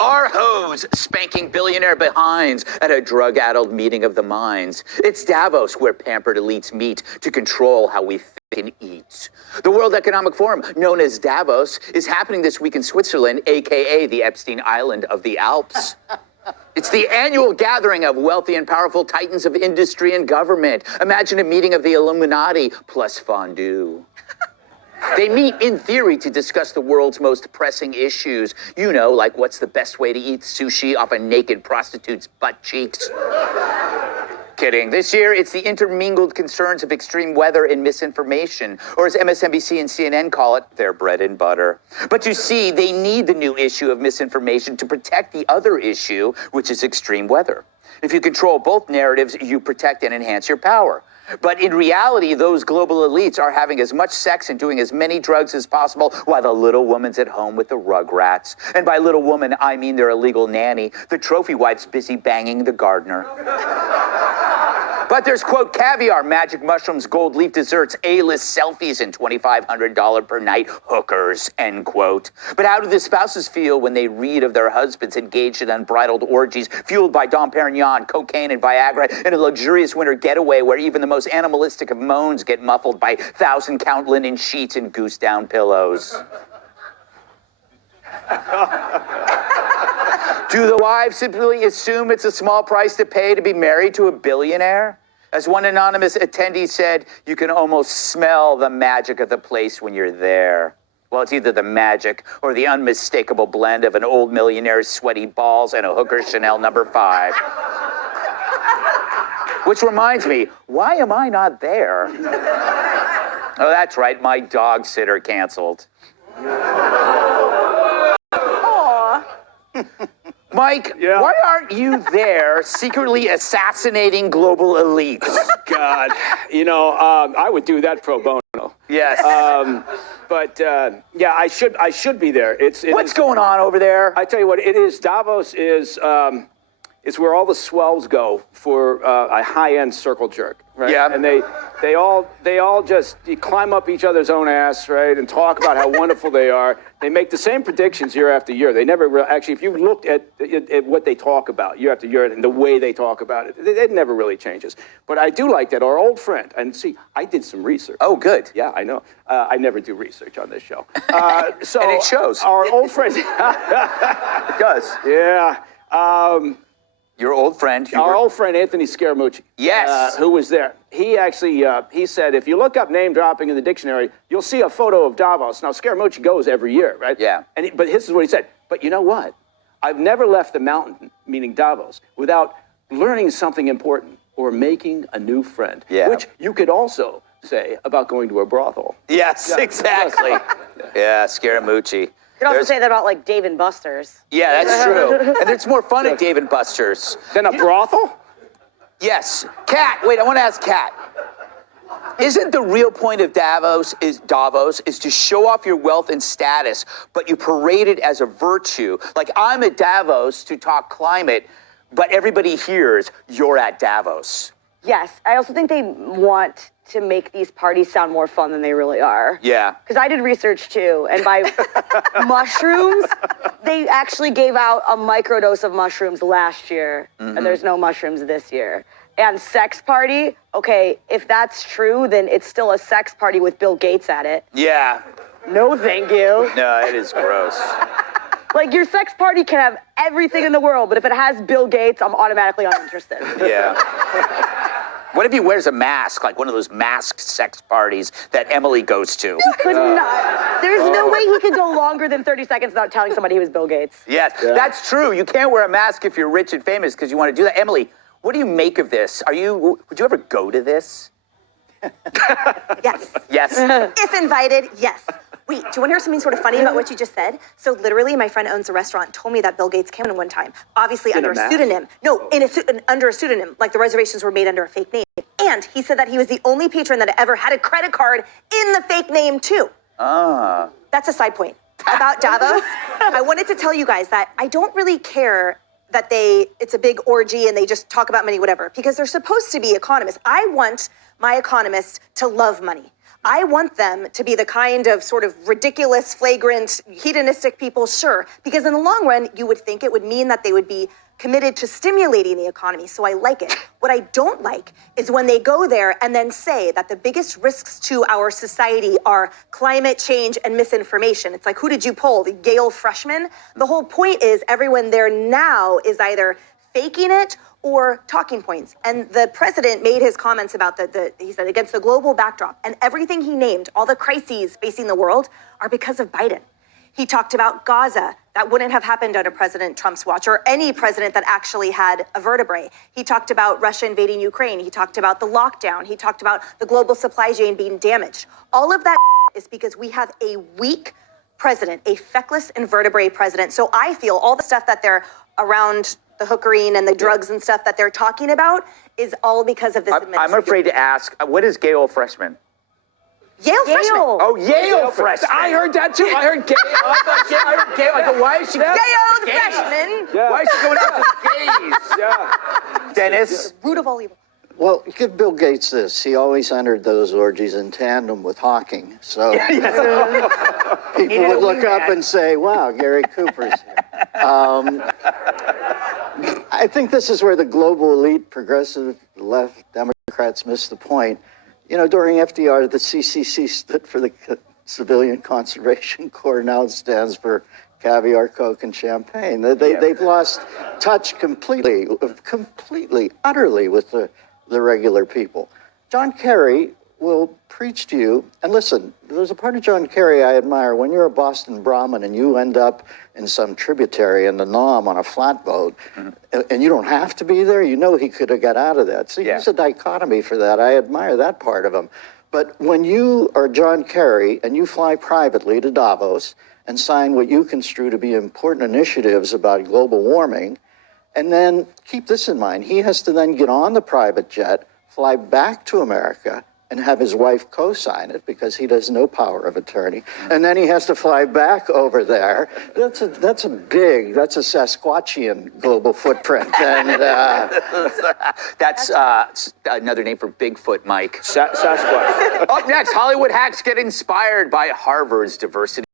Our hoes spanking billionaire behinds at a drug-addled meeting of the minds. It's Davos where pampered elites meet to control how we think and eat. The World Economic Forum, known as Davos, is happening this week in Switzerland, aka the Epstein Island of the Alps. It's the annual gathering of wealthy and powerful titans of industry and government. Imagine a meeting of the Illuminati plus fondue. They meet, in theory, to discuss the world's most pressing issues. You know, like what's the best way to eat sushi off a naked prostitute's butt cheeks? Kidding. This year, it's the intermingled concerns of extreme weather and misinformation, or as MSNBC and CNN call it, their bread and butter. But you see, they need the new issue of misinformation to protect the other issue, which is extreme weather. If you control both narratives, you protect and enhance your power. But in reality, those global elites are having as much sex and doing as many drugs as possible while the little woman's at home with the rugrats. And by little woman, I mean their illegal nanny. The trophy wife's busy banging the gardener. But there's, quote, caviar, magic mushrooms, gold leaf desserts, A-list selfies, and $2,500 per night hookers, end quote. But how do the spouses feel when they read of their husbands engaged in unbridled orgies, fueled by Dom Perignon, cocaine, and Viagra, in a luxurious winter getaway where even the most animalistic of moans get muffled by 1,000-count linen sheets and goose-down pillows? Do the wives simply assume it's a small price to pay to be married to a billionaire? As one anonymous attendee said, you can almost smell the magic of the place when you're there. Well, it's either the magic or the unmistakable blend of an old millionaire's sweaty balls and a hooker's Chanel No. 5. Which reminds me, why am I not there? Oh, that's right, my dog sitter canceled. Mike, yeah. Why aren't you there secretly assassinating global elites? God, you know, I would do that pro bono. Yes. Yeah, I should be there. What's going on over there? I tell you what, it is. Davos is it's where all the swells go for a high-end circle jerk, right? Yeah. And they all just climb up each other's own ass, right, and talk about how wonderful they are. They make the same predictions year after year. They never actually, if you looked at what they talk about year after year and the way they talk about it, it never really changes. But I do like that our old friend, and see, I did some research. Oh, good. Yeah, I know. I never do research on this show. So and it shows. Our old friend. It does. Yeah. Your old friend. Our old friend, Anthony Scaramucci. Yes. Who was there. He actually, he said, if you look up name dropping in the dictionary, you'll see a photo of Davos. Now, Scaramucci goes every year, right? Yeah. But this is what he said. But you know what? I've never left the mountain, meaning Davos, without learning something important or making a new friend. Yeah. Which you could also say about going to a brothel. Yes, yeah, exactly. Yeah, Scaramucci. You could also say that about, like, Dave and Buster's. Yeah, that's true. And it's more fun at Dave and Buster's. Than a brothel? Yes. Kat, wait, I want to ask Kat. Isn't the real point of Davos is to show off your wealth and status, but you parade it as a virtue? Like, I'm at Davos to talk climate, but everybody hears you're at Davos. Yes. I also think they want to make these parties sound more fun than they really are. Yeah. Because I did research too, and by mushrooms, they actually gave out a microdose of mushrooms last year, and there's no mushrooms this year. And sex party, okay, if that's true, then it's still a sex party with Bill Gates at it. Yeah. No, thank you. No, it is gross. Like, your sex party can have everything in the world, but if it has Bill Gates, I'm automatically uninterested. Yeah. What if he wears a mask, like one of those masked sex parties that Emily goes to? He could not. There's no way he could go longer than 30 seconds without telling somebody he was Bill Gates. Yes, that's true. You can't wear a mask if you're rich and famous because you want to do that. Emily, what do you make of this? Would you ever go to this? Yes. Yes. If invited, yes. Wait, do you want to hear something sort of funny about what you just said? So literally, my friend owns a restaurant, told me that Bill Gates came in one time, obviously under a pseudonym. No, under a pseudonym, like the reservations were made under a fake name. And he said that he was the only patron that ever had a credit card in the fake name, too. Ah. That's a side point. About Davos, I wanted to tell you guys that I don't really care that it's a big orgy and they just talk about money, whatever, because they're supposed to be economists. I want my economists to love money. I want them to be the kind of sort of ridiculous, flagrant, hedonistic people, sure, because in the long run, you would think it would mean that they would be committed to stimulating the economy, so I like it. What I don't like is when they go there and then say that the biggest risks to our society are climate change and misinformation. It's like, who did you poll? The Yale freshman? The whole point is everyone there now is either faking it or talking points. And the president made his comments about he said, against the global backdrop, and everything he named, all the crises facing the world are because of Biden. He talked about Gaza. That wouldn't have happened under President Trump's watch, or any president that actually had a vertebrae. He talked about Russia invading Ukraine. He talked about the lockdown. He talked about the global supply chain being damaged. All of that is because we have a weak president, a feckless invertebrate president. So I feel all the stuff that they're around the hookering and the drugs and stuff that they're talking about is all because of this administration. I'm afraid to ask, what is Yale freshman? Yale freshman. Oh, Yale freshman. I heard that too. I heard Gale. I heard Yale. I go, why is she Yale the freshman. Yeah. Why is she going after the gays? Yeah. Dennis? Root of all evil. Well, give Bill Gates this. He always entered those orgies in tandem with Hawking. So people would look up and say, wow, Gary Cooper's here. I think this is where the global elite, progressive, left Democrats miss the point. You know, during FDR, the CCC stood for the Civilian Conservation Corps. Now it stands for caviar, Coke, and champagne. They've lost touch completely, utterly with the regular people. John Kerry will preach to you, and listen, there's a part of John Kerry I admire. When you're a Boston Brahmin and you end up in some tributary in the Nam on a flatboat, and you don't have to be there, you know he could have got out of that. So he's a dichotomy for that. I admire that part of him. But when you are John Kerry and you fly privately to Davos and sign what you construe to be important initiatives about global warming, and then keep this in mind, he has to then get on the private jet, fly back to America, and have his wife co-sign it because he has no power of attorney. And then he has to fly back over there. That's a Sasquatchian global footprint. And that's another name for Bigfoot, Mike. Sasquatch. Up next, Hollywood hacks get inspired by Harvard's diversity.